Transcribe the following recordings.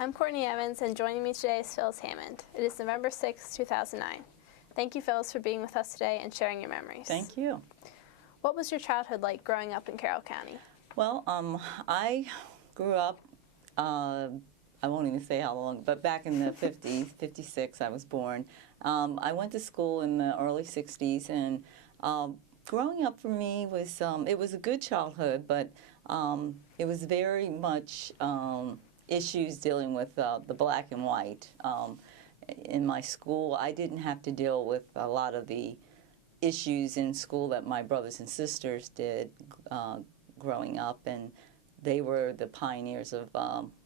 I'm Courtney Evans, and joining me today is Phyllis Hammond. It is November 6, 2009. Thank you, Phyllis, for being with us today and sharing your memories. Thank you. What was your childhood like growing up in Carroll County? Well, I grew up, I won't even say how long, but back in the 50s, 56 I was born. I went to school in the early 60s, and growing up for me was, it was a good childhood, but it was very much issues dealing with the black and white. In my school, I didn't have to deal with a lot of the issues in school that my brothers and sisters did growing up, and they were the pioneers of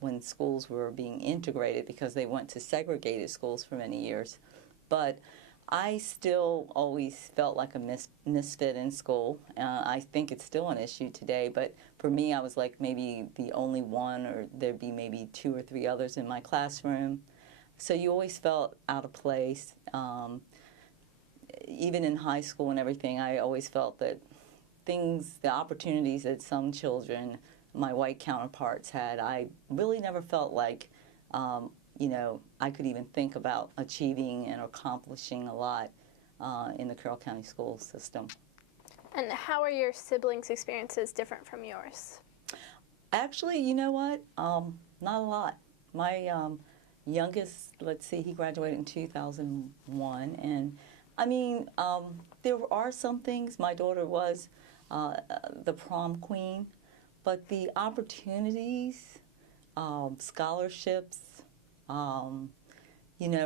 when schools were being integrated, because they went to segregated schools for many years. But I still always felt like a misfit in school. I think it's still an issue today, but for me, I was like maybe the only one, or there'd be maybe 2 or 3 others in my classroom. So you always felt out of place. Even in high school and everything, I always felt that the opportunities that some children, my white counterparts, had, I really never felt like I could even think about achieving and accomplishing a lot in the Carroll County school system. And how are your siblings' experiences different from yours? Actually, you know what? Not a lot. My youngest, let's see, he graduated in 2001, and I mean, there are some things. My daughter was the prom queen, but the opportunities, scholarships,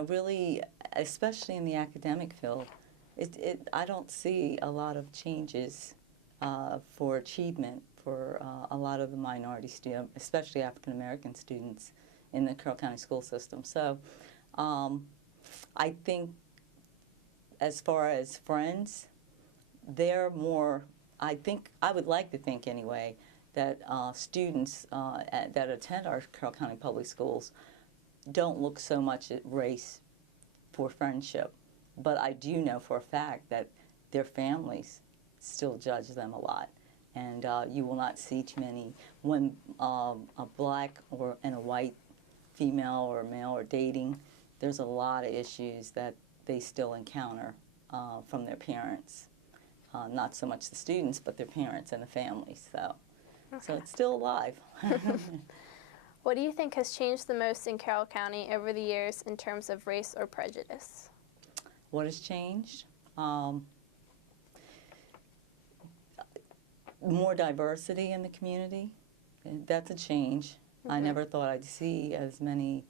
really, especially in the academic field, I don't see a lot of changes for achievement for a lot of the minority students, especially African American students in the Carroll County school system. So I think as far as friends, they're more, I would like to think anyway, that students that attend our Carroll County public schools don't look so much at race for friendship. But I do know for a fact that their families still judge them a lot. And you will not see too many, when a black and a white female or male are dating, there's a lot of issues that they still encounter from their parents. Not so much the students, but their parents and the families. So it's still alive. What do you think has changed the most in Carroll County over the years in terms of race or prejudice? What has changed? More diversity in the community. That's a change. Mm-hmm. I never thought I'd see as many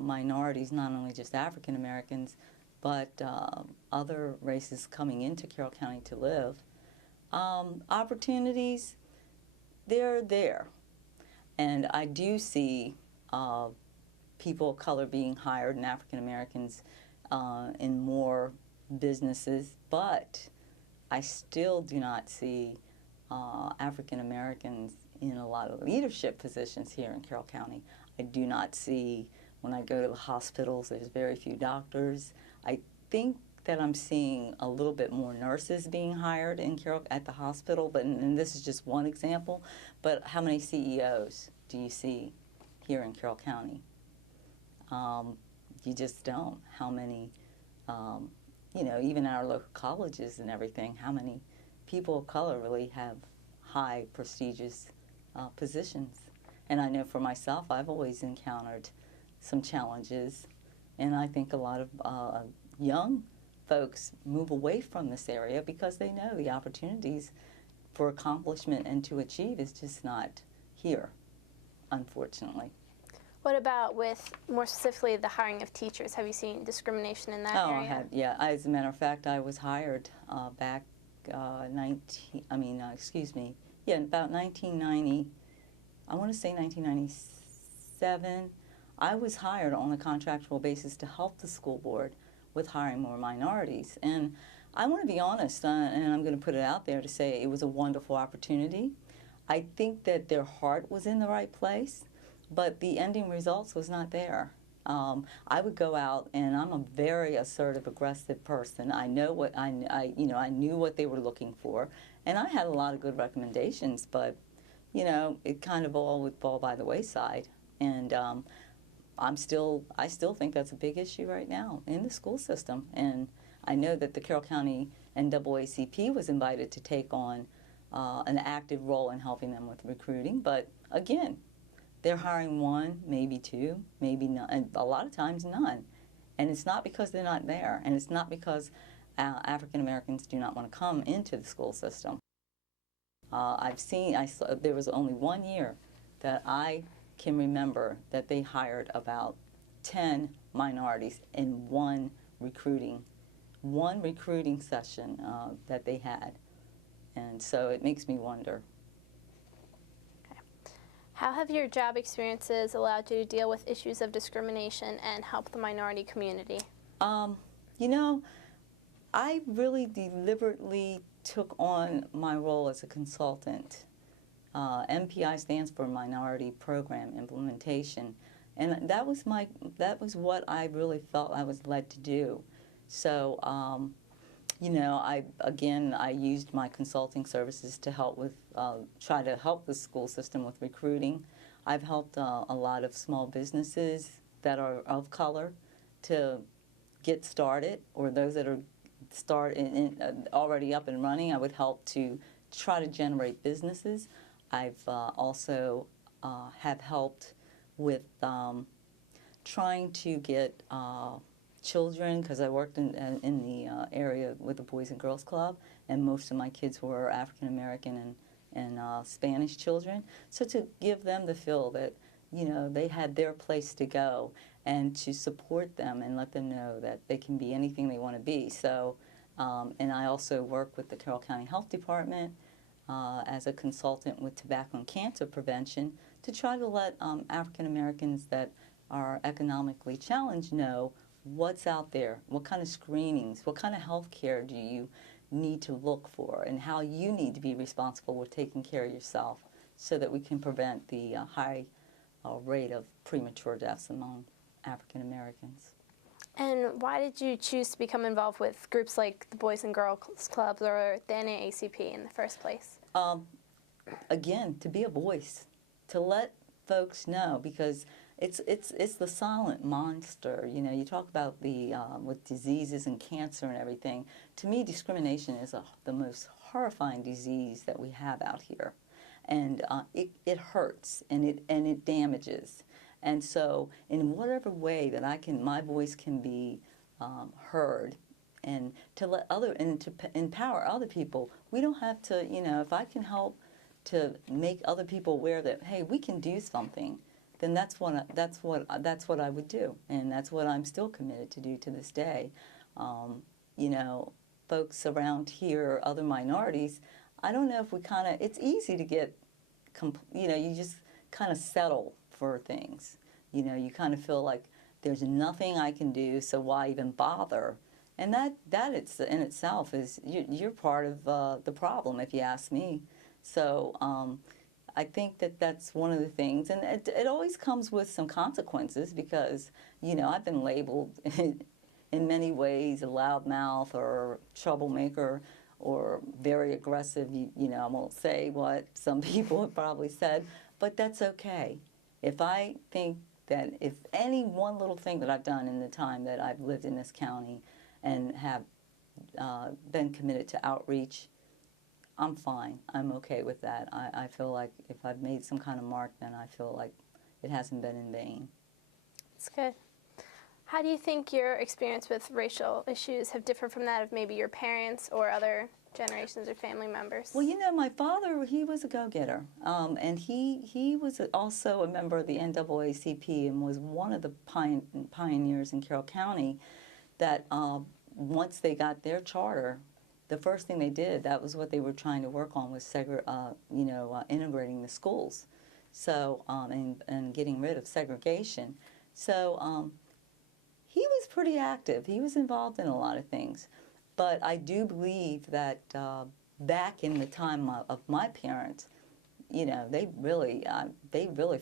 minorities, not only just African Americans, but other races coming into Carroll County to live. Opportunities, they're there. And I do see people of color being hired, and African Americans in more businesses, but I still do not see African Americans in a lot of leadership positions here in Carroll County. I do not see, when I go to the hospitals, there's very few doctors. I think that I'm seeing a little bit more nurses being hired in Carroll at the hospital, but and this is just one example. But how many CEOs do you see here in Carroll County? You just don't. How many, even our local colleges and everything, how many people of color really have high, prestigious positions? And I know for myself, I've always encountered some challenges, and I think a lot of young folks move away from this area because they know the opportunities for accomplishment and to achieve is just not here, unfortunately. What about with, more specifically, the hiring of teachers? Have you seen discrimination in that area? I have, yeah. As a matter of fact, I was hired back about 1990, I want to say 1997. I was hired on a contractual basis to help the school board with hiring more minorities. And I want to be honest, and I'm going to put it out there to say it was a wonderful opportunity. I think that their heart was in the right place, but the ending results was not there. I would go out, and I'm a very assertive, aggressive person. I know what I knew what they were looking for, and I had a lot of good recommendations, but it kind of all would fall by the wayside. And I still think that's a big issue right now in the school system. And I know that the Carroll County NAACP was invited to take on an active role in helping them with recruiting. But again, they're hiring one, maybe two, maybe none, and a lot of times none. And it's not because they're not there, and it's not because African Americans do not want to come into the school system. There was only 1 year that I can remember that they hired about 10 minorities in one recruiting session that they had. And so it makes me wonder. Okay. How have your job experiences allowed you to deal with issues of discrimination and help the minority community? You know, I really deliberately took on my role as a consultant. MPI stands for Minority Program Implementation, and that was what I really felt I was led to do. So, you know, I used my consulting services to help with try to help the school system with recruiting. I've helped a lot of small businesses that are of color to get started, or those that are already up and running. I would help to try to generate businesses. I've also have helped with trying to get children, because I worked in the area with the Boys and Girls Club, and most of my kids were African American and Spanish children. So to give them the feel that, you know, they had their place to go, and to support them and let them know that they can be anything they want to be. So, and I also work with the Carroll County Health Department as a consultant with tobacco and cancer prevention to try to let African Americans that are economically challenged know what's out there, what kind of screenings, what kind of health care do you need to look for, and how you need to be responsible with taking care of yourself so that we can prevent the high rate of premature deaths among African Americans. And why did you choose to become involved with groups like the Boys and Girls Clubs or the NAACP in the first place? Again, to be a voice, to let folks know, because it's the silent monster. You know, you talk about the with diseases and cancer and everything. To me, discrimination is the most horrifying disease that we have out here, and it hurts and it damages. And so, in whatever way that my voice can be heard, and to empower other people, we don't have to. You know, if I can help to make other people aware that, hey, we can do something, then that's what I would do, and that's what I'm still committed to do to this day. You know, folks around here, other minorities, I don't know if we it's easy to get, you know, you just kind of settle for things. You know, you kind of feel like there's nothing I can do, so why even bother? And that in itself is, you're part of the problem, if you ask me. So I think that's one of the things, and it always comes with some consequences, because, you know, I've been labeled in many ways a loudmouth or troublemaker or very aggressive. You know, I won't say what some people have probably said, but that's okay. If I think that if any one little thing that I've done in the time that I've lived in this county and have been committed to outreach, I'm fine. I'm okay with that. I feel like if I've made some kind of mark, then I feel like it hasn't been in vain. That's good. How do you think your experience with racial issues have differed from that of maybe your parents or other generations or family members? Well, you know, my father, he was a go-getter, and he was also a member of the NAACP and was one of the pioneers in Carroll County that once they got their charter, the first thing they did, that was what they were trying to work on, was integrating the schools, so and getting rid of segregation. So he was pretty active. He was involved in a lot of things. But I do believe that back in the time of my parents, you know, they really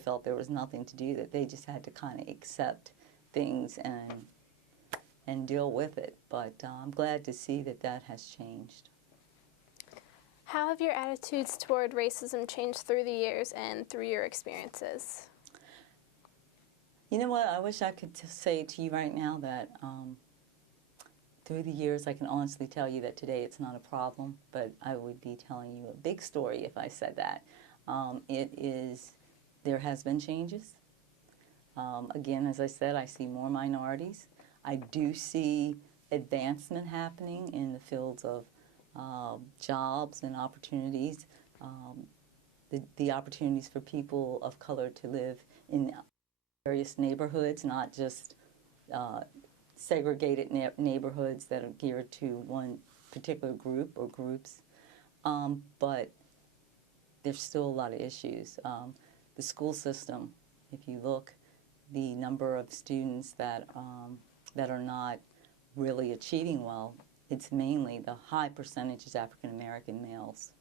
felt there was nothing to do, that they just had to kind of accept things and deal with it. But I'm glad to see that has changed. How have your attitudes toward racism changed through the years and through your experiences? You know what? I wish I could say to you right now that through the years I can honestly tell you that today it's not a problem, but I would be telling you a big story if I said that. There has been changes. Again, as I said, I see more minorities. I do see advancement happening in the fields of jobs and opportunities, the opportunities for people of color to live in various neighborhoods, not just segregated neighborhoods that are geared to one particular group or groups. But there's still a lot of issues. The school system, if you look, the number of students that are not really achieving well, it's mainly the high percentage is African American males.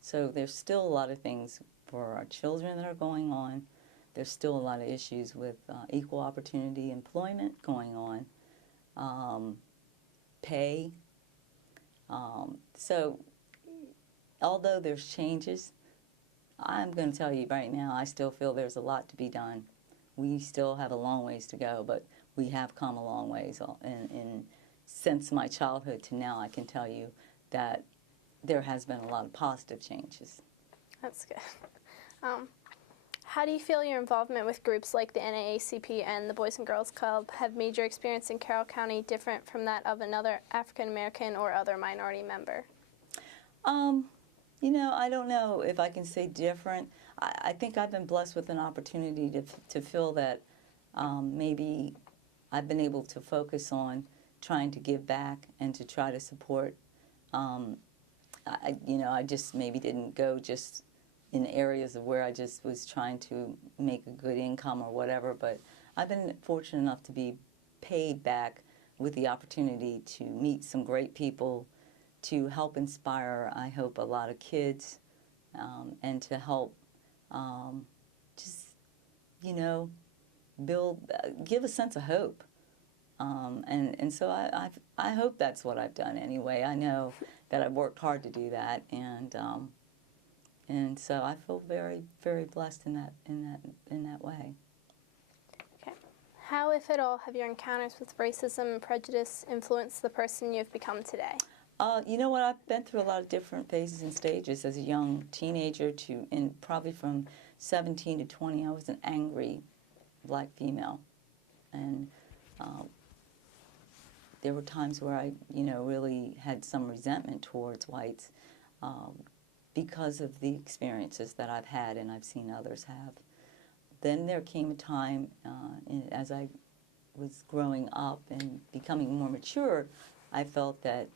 So there's still a lot of things for our children that are going on. There's still a lot of issues with equal opportunity employment going on, pay. So although there's changes, I'm going to tell you right now, I still feel there's a lot to be done. We still have a long ways to go, but we have come a long ways. Since my childhood to now, I can tell you that there has been a lot of positive changes. That's good. How do you feel your involvement with groups like the NAACP and the Boys and Girls Club have made your experience in Carroll County different from that of another African American or other minority member? You know, I don't know if I can say different. I think I've been blessed with an opportunity to feel that maybe I've been able to focus on trying to give back and to try to support. I just maybe didn't go just in areas of where I just was trying to make a good income or whatever, but I've been fortunate enough to be paid back with the opportunity to meet some great people, to help inspire, I hope, a lot of kids, and to help just, give a sense of hope. And so I hope that's what I've done anyway. I know that I've worked hard to do that, and so I feel very, very blessed in that way. Okay. How, if at all, have your encounters with racism and prejudice influenced the person you've become today? You know what? I've been through a lot of different phases and stages as a young teenager and probably from 17 to 20, I was an angry black female, and there were times where I, really had some resentment towards whites because of the experiences that I've had and I've seen others have. Then there came a time as I was growing up and becoming more mature, I felt that,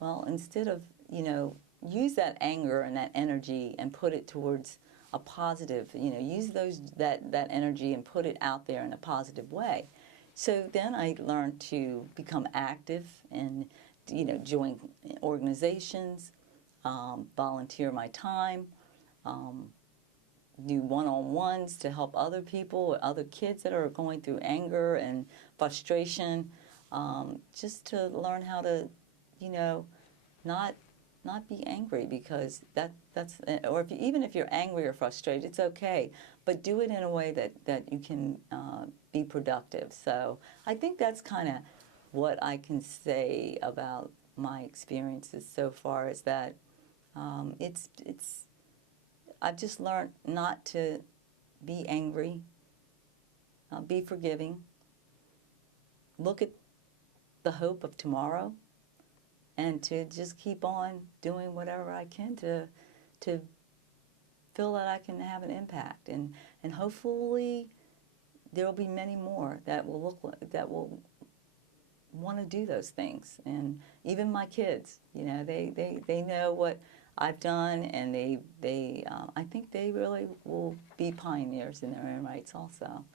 well, instead of, use that anger and that energy and put it towards a positive, use that energy and put it out there in a positive way. So then I learned to become active and, join organizations, volunteer my time, do one-on-ones to help other people, other kids that are going through anger and frustration, just to learn how to, not be angry, because that's or even if you're angry or frustrated, it's okay, but do it in a way that you can be productive. So I think that's kind of what I can say about my experiences so far, is that I've just learned not to be angry, be forgiving, look at the hope of tomorrow, and to just keep on doing whatever I can to feel that I can have an impact, and hopefully there will be many more that will want to do those things. And even my kids, they know what I've done, and I think they really will be pioneers in their own rights also.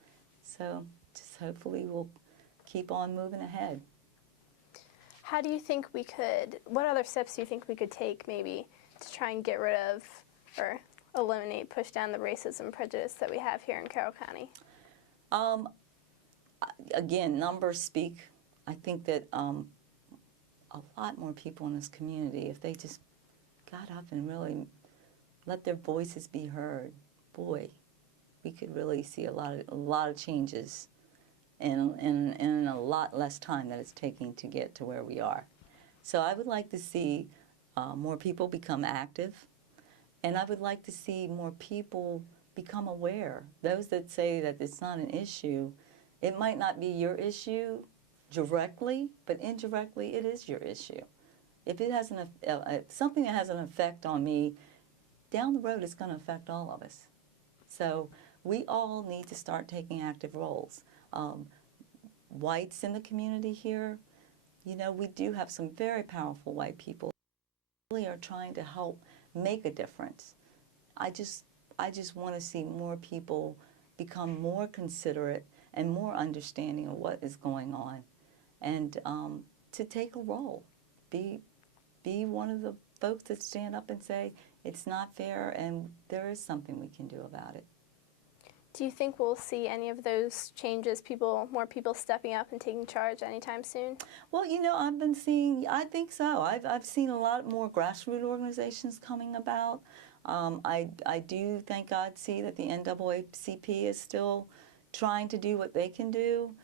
So just hopefully we'll keep on moving ahead. How do you think what other steps do you think we could take maybe to try and get rid of or eliminate, push down the racism and prejudice that we have here in Carroll County? Again, numbers speak. I think that a lot more people in this community, if they just got up and really let their voices be heard, boy, we could really see a lot of changes in a lot less time that it's taking to get to where we are. So I would like to see more people become active, and I would like to see more people become aware. Those that say that it's not an issue, it might not be your issue directly, but indirectly it is your issue. If it has something that has an effect on me, down the road it's going to affect all of us. So we all need to start taking active roles. Whites in the community here, you know, we do have some very powerful white people who really are trying to help make a difference. I just want to see more people become more considerate and more understanding of what is going on, and to take a role, be one of the folks that stand up and say it's not fair and there is something we can do about it. Do you think we'll see any of those changes, more people stepping up and taking charge anytime soon? Well, you know, I think so. I've seen a lot more grassroots organizations coming about. I do, thank God, see that the NAACP is still trying to do what they can do.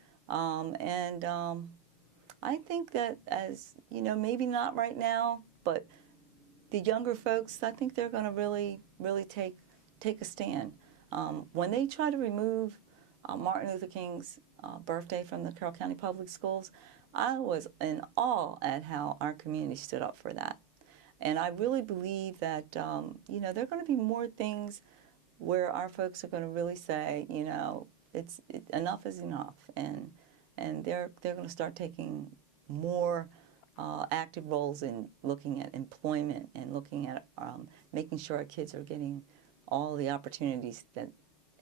I think that, as you know, maybe not right now, but the younger folks, I think they're going to really take a stand. When they try to remove Martin Luther King's birthday from the Carroll County Public Schools, I was in awe at how our community stood up for that. And I really believe that, you know, there are going to be more things where our folks are going to really say, you know, enough is enough, and they're going to start taking more active roles in looking at employment and looking at making sure our kids are getting all the opportunities that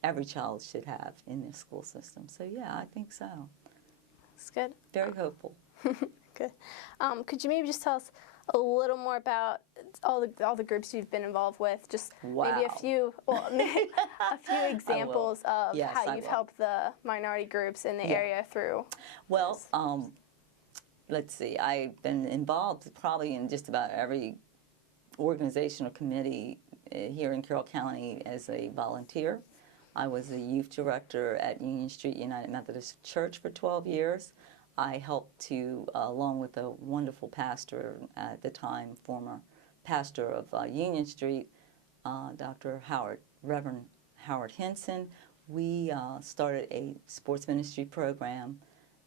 every child should have in the school system. So yeah, I think so. That's good. Very hopeful. Good. Could you maybe just tell us a little more about all the groups you've been involved with? Just maybe a few examples of how you've helped the minority groups in the area through. Well, let's see. I've been involved probably in just about every organizational committee here in Carroll County as a volunteer. I was a youth director at Union Street United Methodist Church for 12 years. I helped to, along with a wonderful pastor at the time, former pastor of Union Street, Reverend Howard Henson, we started a sports ministry program,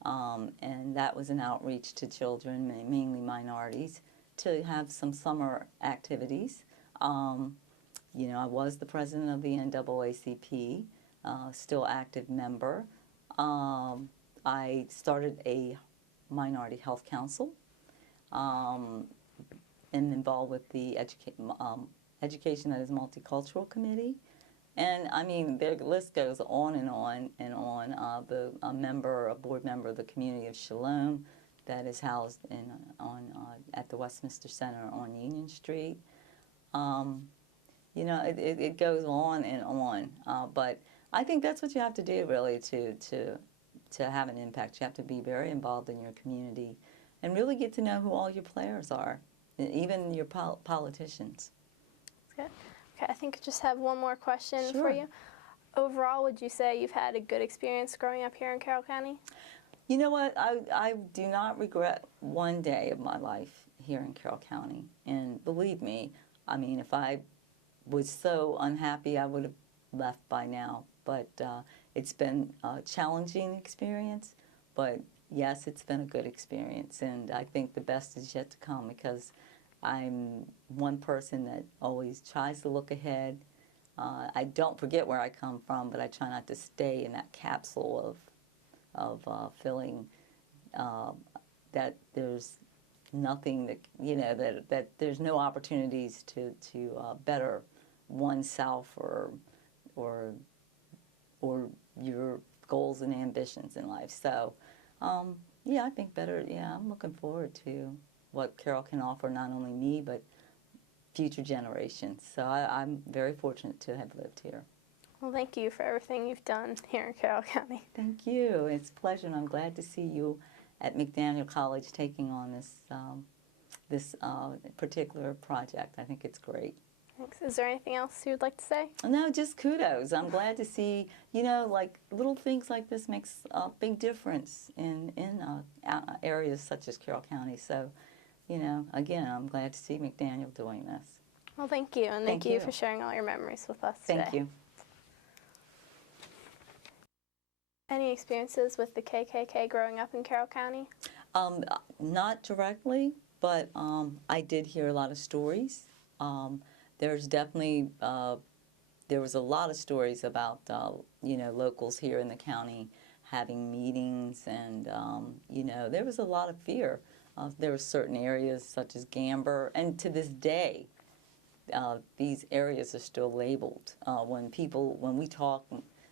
and that was an outreach to children, mainly minorities, to have some summer activities. You know, I was the president of the NAACP, still active member. I started a minority health council, and involved with the Education that is Multicultural Committee. And I mean, the list goes on and on and on. A board member of the Community of Shalom that is housed at the Westminster Center on Union Street. You know, it goes on and on. But I think that's what you have to do, really, to have an impact. You have to be very involved in your community and really get to know who all your players are, even your politicians. Good. Okay, I think I just have one more question Sure. for you. Overall, would you say you've had a good experience growing up here in Carroll County? You know what? I do not regret one day of my life here in Carroll County. And believe me, I mean, if I was so unhappy, I would have left by now. But it's been a challenging experience. But yes, it's been a good experience. And I think the best is yet to come, because I'm one person that always tries to look ahead. I don't forget where I come from, but I try not to stay in that capsule of feeling that there's nothing that, you know, that there's no opportunities to better oneself or your goals and ambitions in life. So yeah, I think better. Yeah, I'm looking forward to what Carroll can offer, not only me but future generations. So I'm very fortunate to have lived here. Well, thank you for everything you've done here in Carroll County. Thank you. It's a pleasure, and I'm glad to see you at McDaniel College taking on this particular project. I think it's great. Thanks. Is there anything else you would like to say? No, just kudos. I'm glad to see, like little things like this makes a big difference in areas such as Carroll County. So, again, I'm glad to see McDaniel doing this. Well, thank you, and thank you for sharing all your memories with us today. Thank you. Any experiences with the KKK growing up in Carroll County? Not directly, but I did hear a lot of stories. There's definitely, there was a lot of stories about, locals here in the county having meetings, and, there was a lot of fear. There were certain areas such as Gamber, and to this day, these areas are still labeled. When we talk,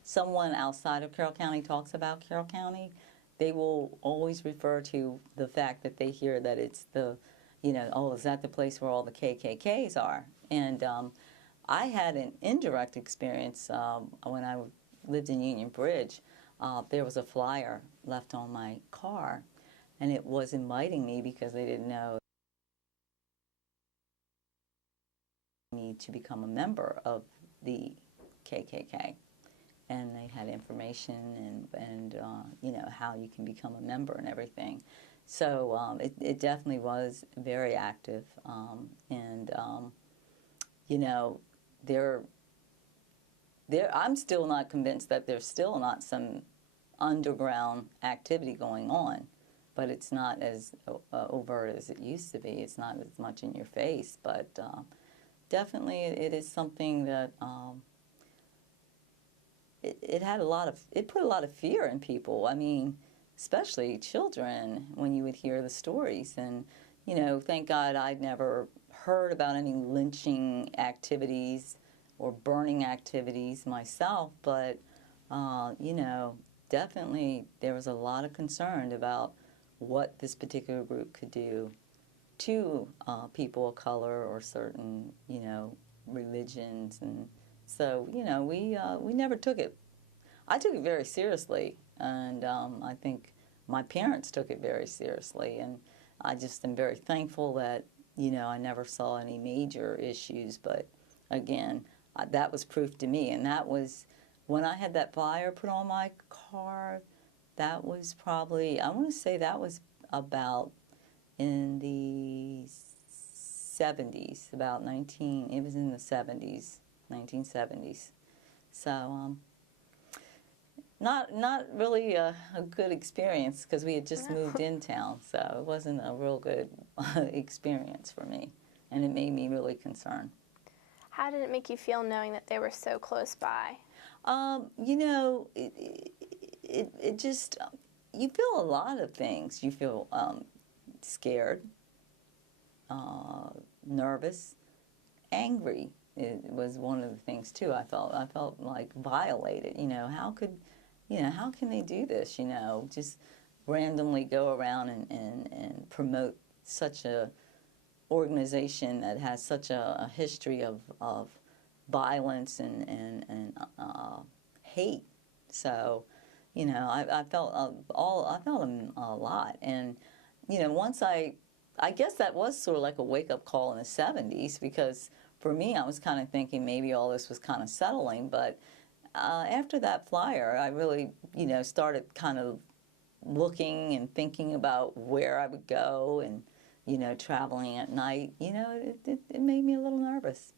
someone outside of Carroll County talks about Carroll County, they will always refer to the fact that they hear that it's the, oh, is that the place where all the KKKs are? And I had an indirect experience when I lived in Union Bridge. There was a flyer left on my car, and it was inviting me because they didn't know me to become a member of the KKK. And they had information and how you can become a member and everything. So it definitely was very active, I'm still not convinced that there's still not some underground activity going on, but it's not as overt as it used to be. It's not as much in your face, but definitely it is something that it put a lot of fear in people. I mean, especially children, when you would hear the stories. And, thank God I'd never heard about any lynching activities or burning activities myself, but, definitely there was a lot of concern about what this particular group could do to people of color or certain, religions. And so, we never took it. I took it very seriously, and I think my parents took it very seriously, and I just am very thankful that, I never saw any major issues, but again, that was proof to me, and that was, when I had that flyer put on my car, that was probably, I want to say that was about in the 70s, it was in the 70s, 1970s. So, not really a good experience because we had just moved in town, so it wasn't a real good experience for me, and it made me really concerned. How did it make you feel knowing that they were so close by? It just, you feel a lot of things. You feel scared, nervous, angry. It was one of the things too. I felt like violated. How can they do this? Just randomly go around and promote such a organization that has such a history of violence and hate. So, I felt a lot, and once I guess that was sort of like a wake-up call in the 70s, because for me, I was kind of thinking maybe all this was kind of settling, but after that flyer, I really, started kind of looking and thinking about where I would go, and, traveling at night. It made me a little nervous.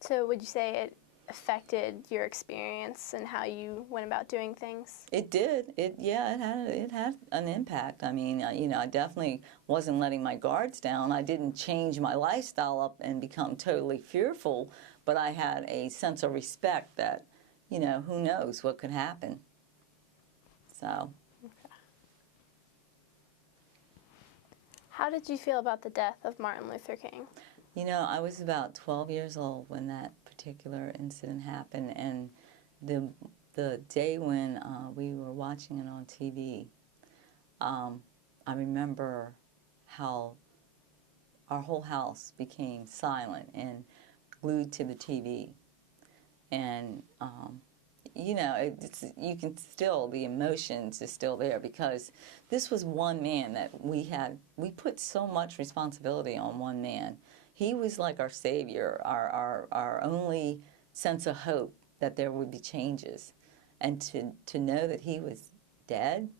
So would you say it affected your experience and how you went about doing things? It did. It had an impact. I mean, I definitely wasn't letting my guards down. I didn't change my lifestyle up and become totally fearful, but I had a sense of respect that, who knows what could happen. So. Okay. How did you feel about the death of Martin Luther King? I was about 12 years old when that particular incident happened, and the day when we were watching it on TV, I remember how our whole house became silent and glued to the TV. And, you can still, the emotions is still there, because this was one man that we put so much responsibility on one man. he was like our savior, our only sense of hope that there would be changes. And to know that he was dead,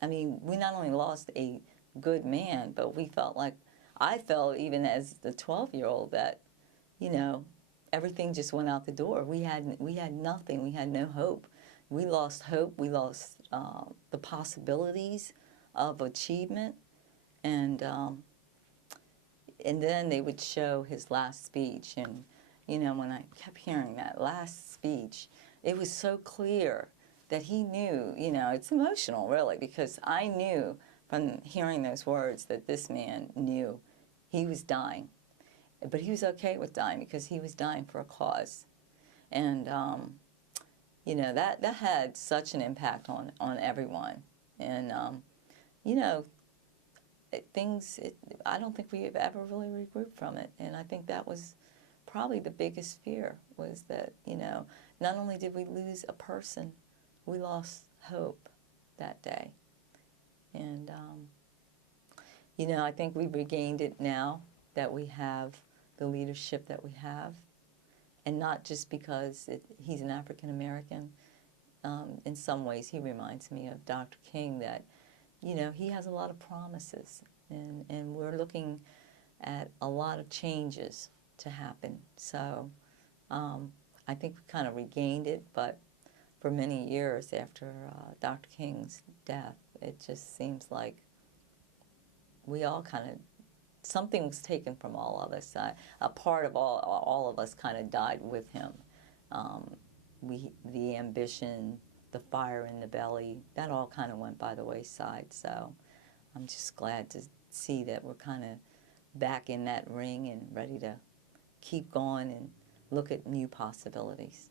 I mean, we not only lost a good man, but we felt like, I felt even as the 12-year-old that, you know, everything just went out the door. We had nothing. We had no hope. We lost hope. We lost the possibilities of achievement. And then they would show his last speech. And, you know, when I kept hearing that last speech, it was so clear that he knew, you know, it's emotional, really, because I knew from hearing those words that this man knew he was dying. But he was okay with dying because he was dying for a cause. And, you know, that had such an impact on everyone. And, you know, I don't think we have ever really regrouped from it. And I think that was probably the biggest fear, was that, you know, not only did we lose a person, we lost hope that day. And, you know, I think we've regained it now that we have the leadership that we have. And not just because he's an African American. In some ways, he reminds me of Dr. King, that, you know, he has a lot of promises. And we're looking at a lot of changes to happen. So I think we kind of regained it, but for many years after Dr. King's death, it just seems like we all kind of, something was taken from all of us. A part of all of us kind of died with him. The ambition, the fire in the belly, that all kind of went by the wayside. So I'm just glad to see that we're kind of back in that ring and ready to keep going and look at new possibilities.